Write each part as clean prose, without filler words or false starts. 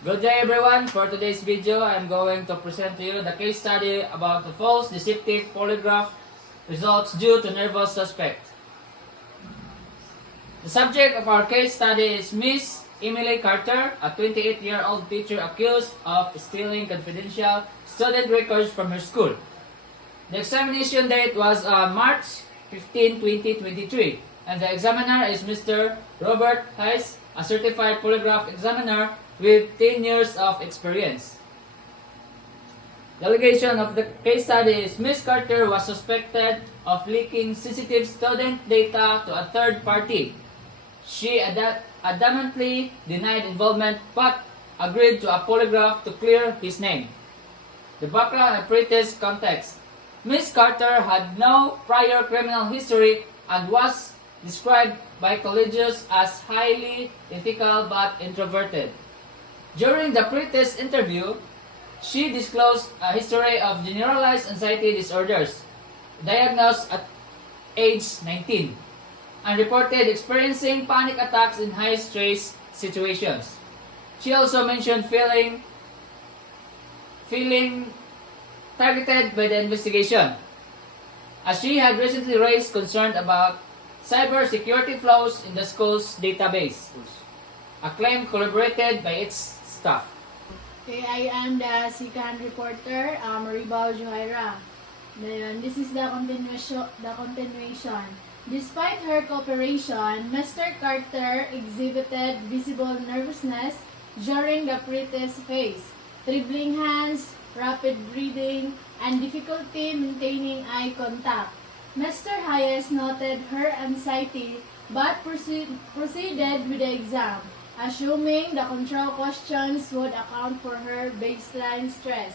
Good day everyone. For today's video, I'm going to present to you the case study about the false deceptive polygraph results due to nervous suspect. The subject of our case study is Miss Emily Carter, a 28-year-old teacher accused of stealing confidential student records from her school. The examination date was March 15, 2023, and the examiner is Mr. Robert Hayes, a certified polygraph examiner with 10 years of experience. The allegation of the case study is Ms. Carter was suspected of leaking sensitive student data to a third party. She adamantly denied involvement but agreed to a polygraph to clear his name. The background and pretest context. Ms. Carter had no prior criminal history and was described by colleagues as highly ethical but introverted. During the pretest interview, she disclosed a history of generalized anxiety disorders, diagnosed at age 19, and reported experiencing panic attacks in high-stress situations. She also mentioned feeling targeted by the investigation, as she had recently raised concern about cybersecurity flaws in the school's database, a claim corroborated by its staff. Okay, I am the second reporter, Maribao Juhaira. Then, this is the continuation. Despite her cooperation, Mr. Carter exhibited visible nervousness during the pretest phase, trembling hands, rapid breathing, and difficulty maintaining eye contact. Mr. Hayes noted her anxiety but proceeded with the exam, assuming the control questions would account for her baseline stress.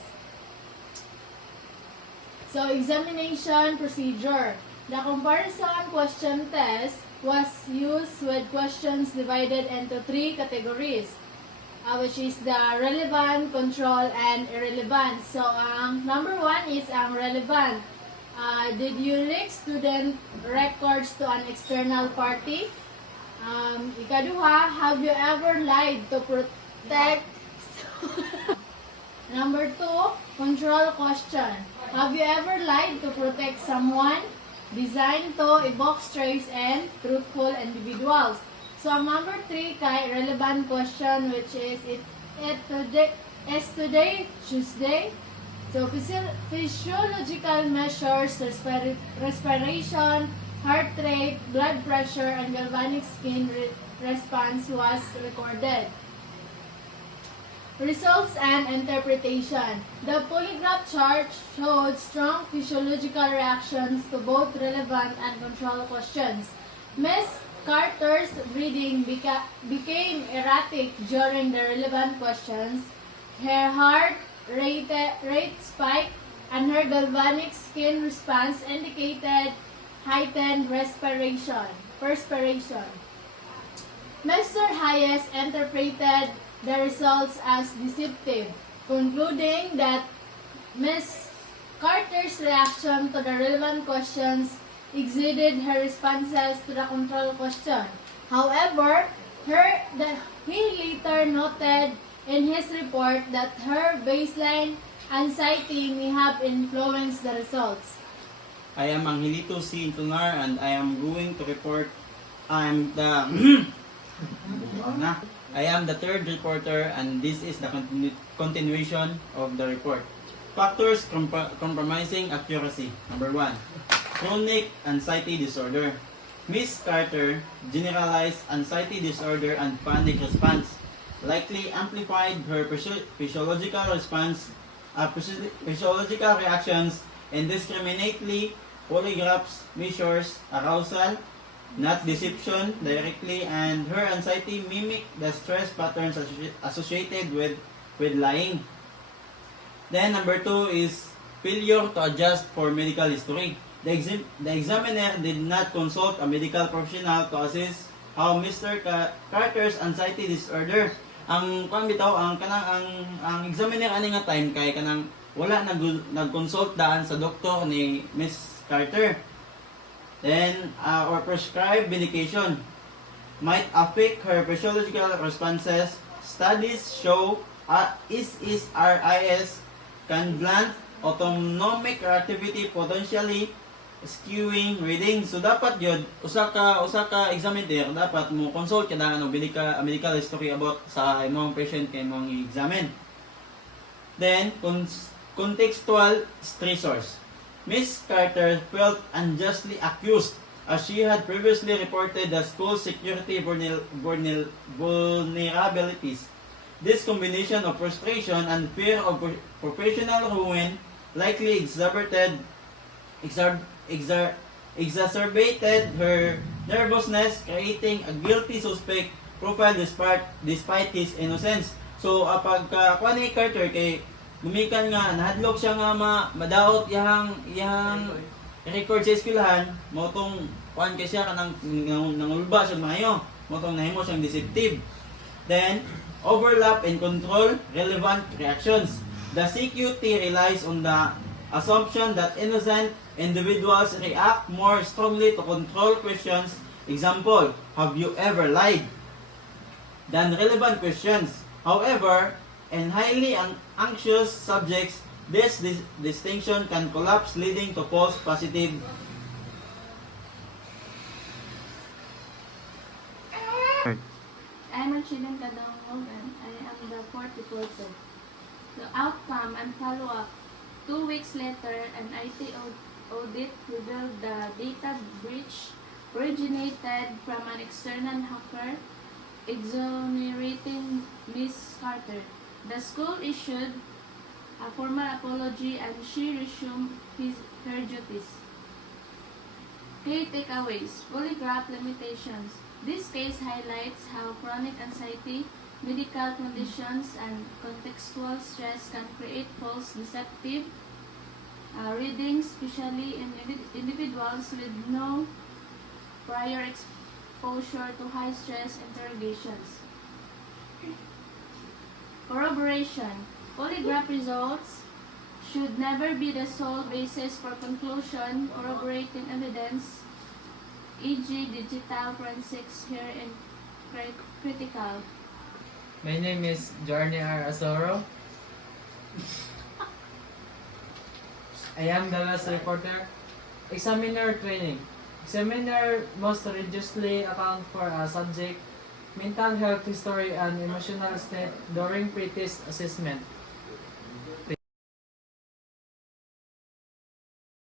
So, examination procedure. The comparison question test was used with questions divided into three categories, which is the relevant, control, and irrelevant. So, number one is relevant. Did you leak student records to an external party? Ikaduha, have you ever lied to protect? Number two, control question. Have you ever lied to protect someone? Designed to evoke strays and truthful individuals. So, number three, kay relevant question, which is today Tuesday? So, physiological measures, respiration, heart rate, blood pressure, and galvanic skin response was recorded. Results and interpretation. The polygraph chart showed strong physiological reactions to both relevant and control questions. Ms. Carter's breathing became erratic during the relevant questions. Her heart rate spiked, and her galvanic skin response indicated heightened perspiration. Mr. Hayes interpreted the results as deceptive, concluding that Ms. Carter's reaction to the relevant questions exceeded her responses to the control question. However, he later noted in his report that her baseline anxiety may have influenced the results. I am Angelito C. Intungar and I am going to report. I am the third reporter and this is the continuation of the report. Factors compromising accuracy. Number 1. Chronic anxiety disorder. Ms. Carter generalized anxiety disorder and panic response likely amplified her physiological reactions indiscriminately. Polygraphs measures arousal, not deception directly, and her anxiety mimic the stress patterns associated with lying. Then number 2 is failure to adjust for medical history. The examiner did not consult a medical professional to assess how Mr. Carter's anxiety disorder. Ang examiner ani nga time kay kanang wala nag-consult daan sa doktor ni Miss Carter. Then, or prescribed medication might affect her physiological responses Studies show SSRIs can blunt autonomic activity, potentially skewing reading. So dapat yun, usa ka examiner dapat mo consult kada ano bili ka medical history about sa imong patient kay imong i-examine. Then contextual stressors. Miss Carter felt unjustly accused as she had previously reported the school's security vulnerabilities. This combination of frustration and fear of professional ruin likely exacerbated her nervousness, creating a guilty suspect profile despite his innocence. So, pagka ni Carter kay gumikan nga nahadlok siya nga madaot iyang record sa eskwelahan, mo tong kuan kay siya kanang nangulba siya maayo, mo tong nahimo siyang deceptive. Then, overlap and control relevant reactions. The CQT relies on the assumption that innocent individuals react more strongly to control questions. Example, have you ever lied? Than relevant questions. However, in highly anxious subjects, this distinction can collapse, leading to false positive. I'm Archilin Kadangog and I am the fourth reporter. The outcome and follow-up. 2 weeks later, an IT audit revealed the data breach originated from an external hacker, exonerating Ms. Carter. The school issued a formal apology and she resumed her duties. Key takeaways. Polygraph limitations. This case highlights how chronic anxiety, medical conditions, and contextual stress can create false deceptive readings, especially in individuals with no prior exposure to high-stress interrogations. Corroboration. Polygraph results should never be the sole basis for conclusion. Corroborating evidence, e.g. digital forensics here in critical. My name is Journey R. Azoro. I am the last reporter. Examiner training. Examiner must religiously account for a subject, mental health history, and emotional state during pre-test assessment.